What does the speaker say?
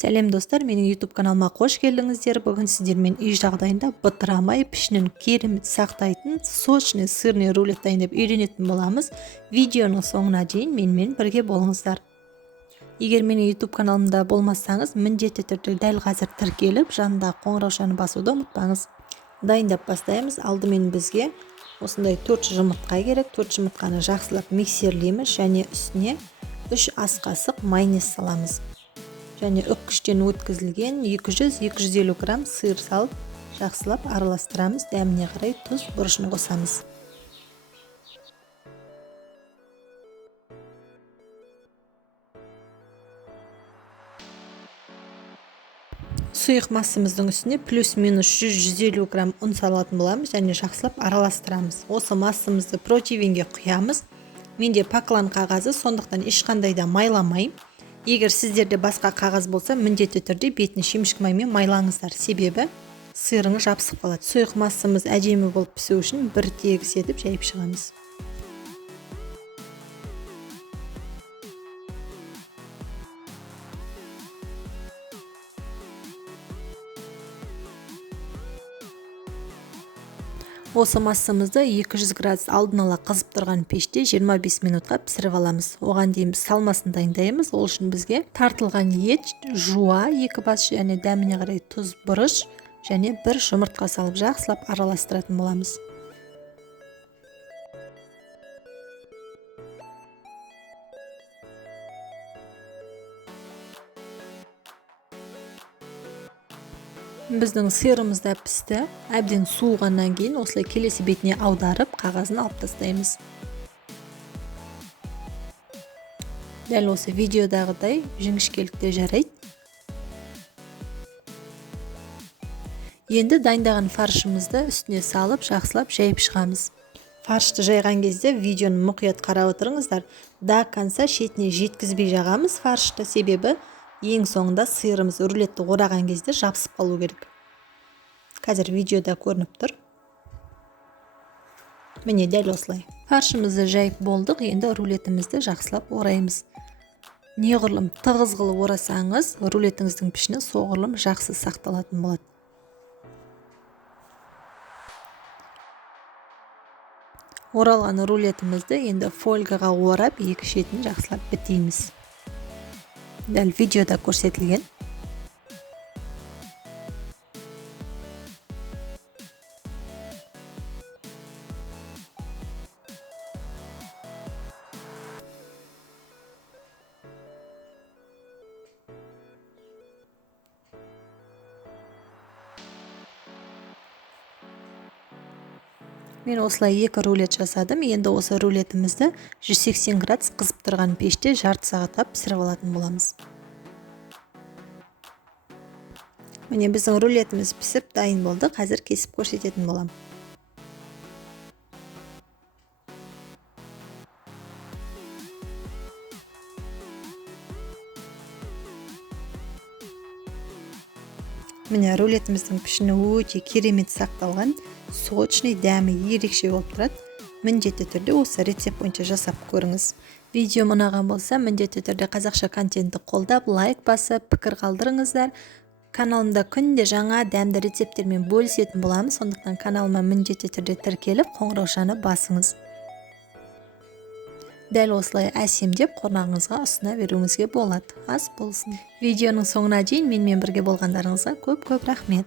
Сәлем достар, менің YouTube каналыма қош келдіңіздер. Бүгін сіздермен үй жағдайында бытырамай, пішінін керемет сақтайтын сочный сырный рулет дайындап үйренетін боламыз. Видеоның соңына дейін менімен бірге болыңыздар. Егер менің YouTube каналымда болмасаңыз, міндетті түрде дәл қазір тіркеліп, жанында қоңыраушаны басуды ұмытпаңыз. Дайындап бастаймыз. Алдымен бізге осындай 4 жұмыртқа керек. 4 жұмыртқаны жақсылап миксерлейміз және үстіне 3 ас қасық майонез саламыз. Және үккіштен өткізілген 200-250 грамм сыр салып, жақсылап араластырамыз. Дәміне қарай тұз, бұрышын қосамыз. Сұйық массамыздың үстіне плюс-минус 100-150 грамм ұн салатын боламыз және жақсылап араластырамыз. Осы массамызды противенге құямыз. Менде поклан қағазы, сондықтан ешқандай да майламайым. Егер сіздерде басқа қағаз болса, міндетті түрде бетін шемшік маймен майлаңыздар. Себебі сырыңыз жабысып қалады. Сұйық массамыз әдемі болып пісу үшін бір тегіс етіп жайып шығамыз. Осы массамызды 200 градус алдын ала қызып тұрған пеште 25 минутқа пісіріп аламыз. Оған дейін біз салмасын дайындаймыз. Ол үшін бізге тартылған ет, жуа, 2 бас және дәміне қарай тұз, бұрыш және 1 жұмыртқа салып жақсылап араластыратын боламыз. Біздің сырымыз да пісті. Әбден суығаннан кейін осылай келесі бетіне аударып, қағазын алып тастаймыз. Дәл осы видеодағыдай жіңішкелікте жарайды. Енді дайындаған фаршымызды үстіне салып, жақсылап жайып шығамыз. Фаршты жайған кезде видеоны мұқият қарап отырыңыздар. До конца шетіне жеткізбей жағамыз фаршты, себебі ең соңында сырымыз рулетті ораған кезде жабысып қалу керек. Қазір видеода көрініп тұр. Міне дәл осылай. Фаршымызды жайып болдық, енді рулетімізді жақсылап ораймыз. Неғұрлым тығыз қылып орасаңыз, рулетіңіздің пішіні соғұрлым жақсы сақталатын болады. Оралған рулетімізді енді фольгаға орап, екі шетін жақсылап бітейміз. Дәл видеода көрсетілген. Мен осылай 2 рулет жасадым. Енді осы рулетімізді 180 градус қызып тұрған пеште жарты сағатқа пісіріп алатын боламыз. Міне біздің рулетіміз пісіп дайын болды. Қазір кесіп көрсететін болам. Міне рулетіміздің пішіні өте керемет сақталған. Сочный, дәмі ерекше болып тұрады. Міндетті түрде осы рецепт бойынша жасап көріңіз. Видео ұнаған болса, міндетті түрде қазақша контентті қолдап, лайк басып, пікір қалдырыңыздар. Каналымда күнде жаңа дәмді рецептермен бөлісетін боламыз, сондықтан каналыма міндетті түрде тіркеліп, қоңыраушаны басыңыз. Дәл осылай әсемдеп қонағыңызға ұсына беруіңізге болады. Ас болсын. Видеоның соңына дейін менімен бірге болғандарыңызға көп рахмет.